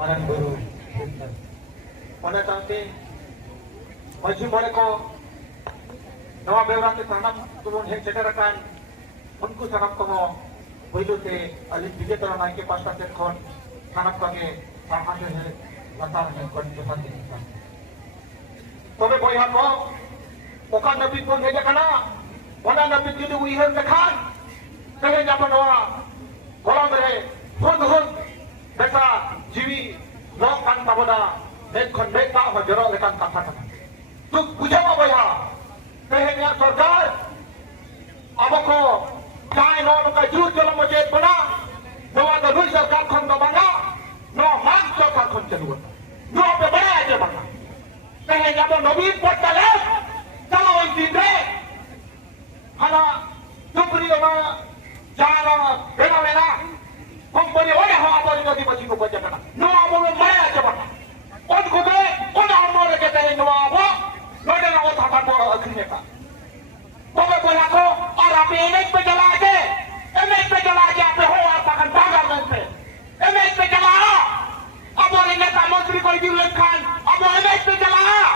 Marang Guru pada saat Maji Moreko Nawa Bewra ke tanam turun hek cederakan unku sanam komo puyuh te alit tiga tahun naik ke pasta terkon tanam kage sampai he latar he kon cepat ini. Tobe boyha ko oka nabi pun heja kana wana nabi judu uihan dekan kaya nyapa nawa kolam re hun besa jiwi lokan taboda nek kon nek tak hojoro lekan kata tuk bujama boyha kehnya सरकार अब को चाहे no का जूर चलो मुझे बना no आधा रुई सरकार खन तो बना नो मान सरकार खन चलुआ नो पे बड़ा है बना कहे जब नवीन पटले चलो इन दिन रे हना तुमरी ना जाना बेना बेना कंपनी वाले हो आप लोग की बच्ची को बच्चा बना नो आप लोग बड़ा है बना उनको दे उन हम लोग के तेरे नो आप नो डे ना वो थापा बोला अखिले का Bapak berlaku orang ini berjalan aja, ini berjalan aja apa hoa pakai bagar nanti, ini berjalan, apa ini tak menteri kau diulangkan, apa ini berjalan,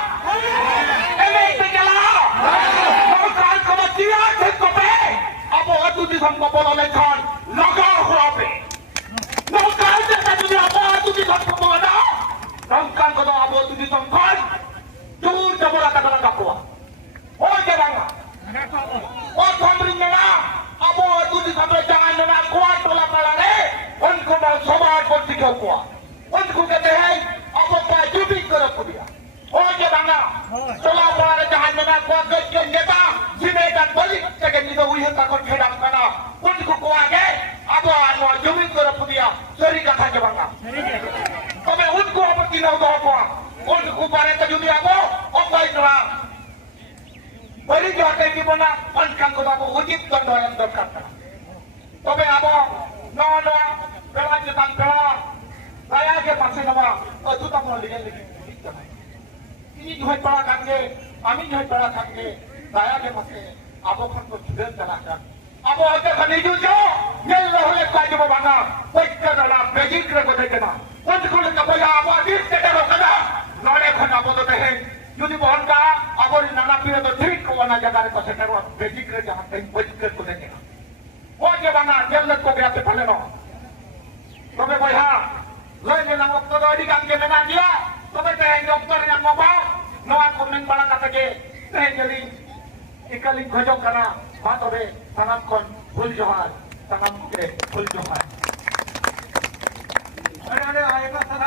kau kan kematian terkope, apa itu di sana bola lekan, lagar huape, nongkan jadi apa itu di sana bola, nongkan kau apa itu di sana, jujur jabora tak ada kuat, oh jangan. Oh pemerintah apa itu disampai jangan dengan kuat pola palare उनको mau समाज politik kuat उनको कहते हैं apa baju भी करो पुलिया oh ये बंगा pola palare jangan dengan kuat के नेता जिन्हें dan balik के नितो उन्हें takut खेड़ा करना उनको kuat के apa anu जुबिन करो पुलिया सही कथा के बंगा तो मैं उनको apa किनाउ दो kuat उनको बारे तजुबी apa apa itu बड़ी जाते की बना पंचकांग को तो उचित दंड yang दरकार था तो मैं अब नौ बेला जतान बेला saya के पासे नवा itu tak mau lihat lagi ini juga bela kange kami juga bela kange saya के पासे अब kan को jual terangkan अब आगे खनी जो ये लोहे का जो बना पैसा डाला बेजिक रे को देखना उनको लेकर बोला अब आदि से डरो कदा नौले खना बोलते हैं यदि बहन का अब नाना पीढ़ी तो ठीक को वाला जगह को सेटर वो बेजिक रे जहाँ कहीं बेजिक को देखेगा वो जो बना जेल को गया तो पहले नो तो मैं बोला ले लेना वक्त तो अधिक अंगे में ना दिया तो मैं कहेंगे doctor yang ngomong noa komen bala kata ke jadi ikali khojok kana matobe tanam kon full johar tanam ke full johar ada ayat